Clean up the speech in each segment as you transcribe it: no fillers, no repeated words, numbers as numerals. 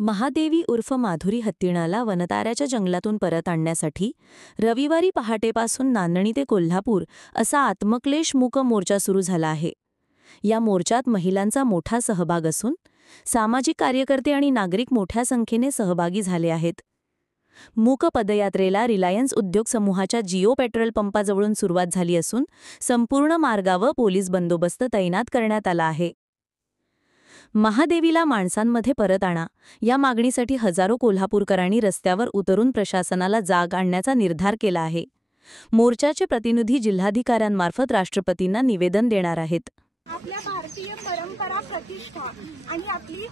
महादेवी उर्फ माधुरी हत्तीणाला वनताऱ्याच्या जंगलातून परत आणण्यासाठी रविवारी पहाटेपासून नांदणी ते कोल्हापूर असा आत्मक्लेश मूक मोर्चा सुरू झाला आहे. या मोर्चात महिलांचा मोठा सहभाग असून सामाजिक कार्यकर्ते आणि नागरिक मोठ्या संख्येने सहभागी झाले आहेत. मूक पदयात्रेला रिलायन्स उद्योग समूहाच्या जिओ पेट्रोल पंपाजवळून सुरुवात झाली असून संपूर्ण मार्गावर पोलीस बंदोबस्त तैनात करण्यात आला आहे. महादेवीला माणसांमध्ये परत आणा या मागणीसाठी हजारो कोल्हापूरकरांनी रस्त्यावर उतरून प्रशासनाला जाग आणण्याचा निर्धार केला आहे. मोर्चाचे प्रतिनिधी जिल्हाधिकाऱ्यांमार्फत राष्ट्रपतींना निवेदन देणार आहेत. आपल्या भारतीय परंपरा, प्रतिष्ठा आणि आपली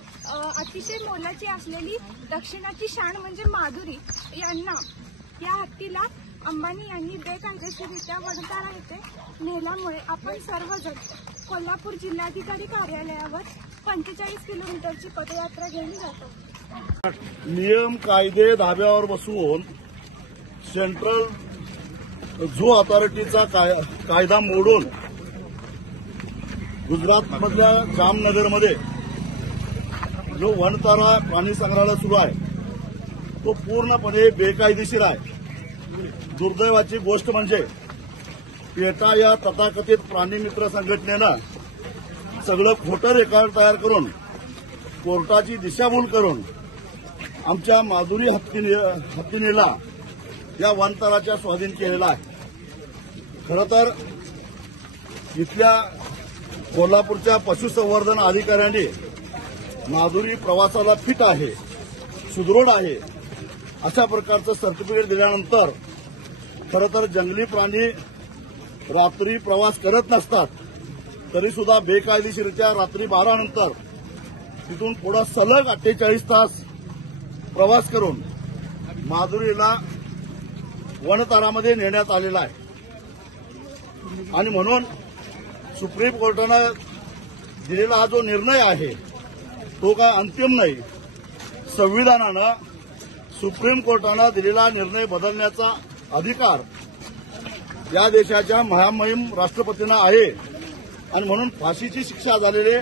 अतिशय मोलाची असलेली दक्षिणाची शान म्हणजे माधुरी यांना, या हत्तीला अंबानी यांनी बेकायदेशीररित्या वनतारा येथे नेल्यामुळे आपण सर्वजण कोल्हापूर जिल्हाधिकारी कार्यालयावर 45 किलोमीटरची पदयात्रा घेऊन जातो. नियम कायदे धाब्यावर बसवून सेंट्रल झू अथॉरिटीचा कायदा मोडून गुजरातमधल्या जामनगरमध्ये जो वनतारा प्राणी संग्रहालय सुरू आहे तो पूर्णपणे बेकायदेशीर आहे. दुर्दैवाची गोष्ट म्हणजे पेटा या तथाकथित प्राणी मित्र संघटनेनं सगळं खोटं रेकॉर्ड तयार करून कोर्टाची दिशाभूल करून आमच्या माधुरी हत्तीनेला या वनताराच्या स्वाधीन केलेला आहे. खरं तर इथल्या कोल्हापूरच्या पशुसंवर्धन अधिकाऱ्यांनी माधुरी प्रवासाला फिट आहे, सुदृढ आहे अशा प्रकारचं सर्टिफिकेट दिल्यानंतर खरं तर जंगली प्राणी रात्री प्रवास करत नसतात, तरी सुद्धा बेकायदेशीररित्या रात्री 12 नंतर तिथून पुढे सलग 48 तास प्रवास करून माधुरीला वनतारामध्ये नेण्यात आलेला आहे. आणि म्हणून सुप्रीम कोर्टानं दिलेला हा जो निर्णय आहे तो काय अंतिम नाही. संविधानानं सुप्रीम कोर्टानं दिलेला निर्णय बदलण्याचा अधिकार या देशाच्या महामहिम राष्ट्रपतींना आहे. आणि म्हणून फाशीची शिक्षा झालेले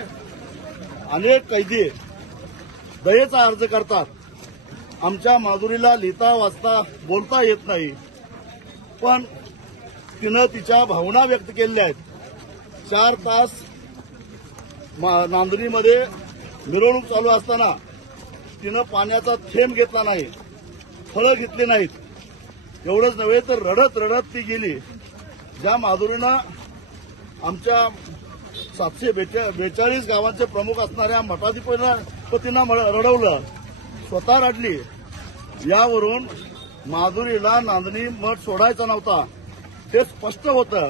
अनेक कैदी दयेचा अर्ज करतात. आमच्या माधुरीला लिहिता वाचता बोलता येत नाही, पण तिनं तिच्या भावना व्यक्त केलेल्या आहेत. 4 तास नांदणीमध्ये मिरवणूक चालू असताना तिनं पाण्याचा थेंब घेतला नाही, फळं घेतली नाहीत. एवढंच नव्हे तर रडत रडत ती गेली. ज्या माधुरीनं आमच्या 742 गावांचे प्रमुख असणाऱ्या मठाधिपतींना रडवलं, स्वतः रडली. यावरून माधुरीला नांदणी मठ सोडायचा नव्हता ते स्पष्ट होतं.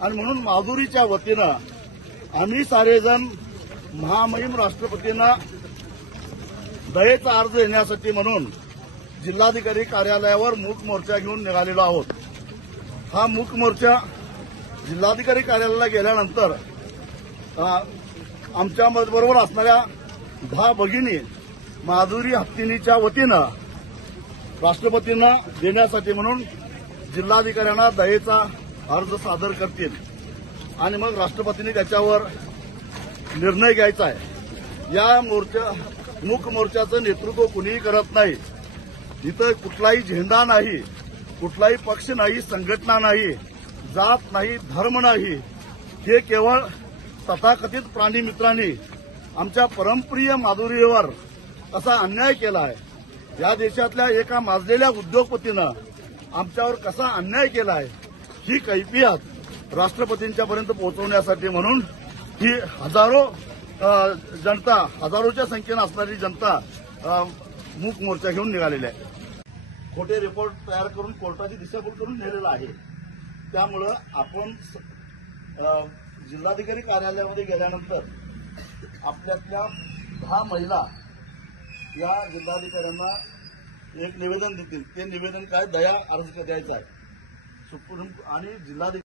आणि म्हणून माधुरीच्या वतीनं आम्ही सारेजण महामहिम राष्ट्रपतींना दयेचा अर्ज देण्यासाठी म्हणून जिल्हाधिकारी कार्यालयावर मूक मोर्चा घेऊन निघालेलो आहोत. हा मूक मोर्चा जिल्हाधिकारी कार्यालयाला गेल्यानंतर आमच्या बरोबर असणाऱ्या 10 भगिनी माधुरी हत्तीनीच्या वतीनं राष्ट्रपतींना देण्यासाठी म्हणून जिल्हाधिकाऱ्यांना दयेचा अर्ज सादर करतील आणि मग राष्ट्रपतींनी त्याच्यावर निर्णय घ्यायचा आहे. या मूक मोर्चाचं नेतृत्व कुणीही करत नाही. इथं कुठलाही झेंडा नाही, कुठलाही पक्ष नाही, संघटना नाही, जात नाही, धर्म नाही. हे केवळ तथाकथित प्राणी मित्रांनी आमच्या परमप्रिय माधुरीवर असा अन्याय केला आहे. या देशातल्या एका माजलेल्या उद्योगपतीनं आमच्यावर कसा अन्याय केला आहे ही कैफियत राष्ट्रपतींच्यापर्यंत पोहोचवण्यासाठी म्हणून ही हजारोच्या संख्येनं असणारी जनता मूक मोर्चा घेऊन निघालेली आहे. खोटे रिपोर्ट तयार करून कोर्टाची दिशाभूल करून नेलेला आहे. त्यामुळं आपण जिल्हाधिकारी कार्यालयामध्ये गेल्यानंतर आपल्यातल्या 10 महिला या जिल्हाधिकाऱ्यांना एक निवेदन देतील. ते निवेदन काय दया अर्ज द्यायचा आहे आणि जिल्हाधिकारी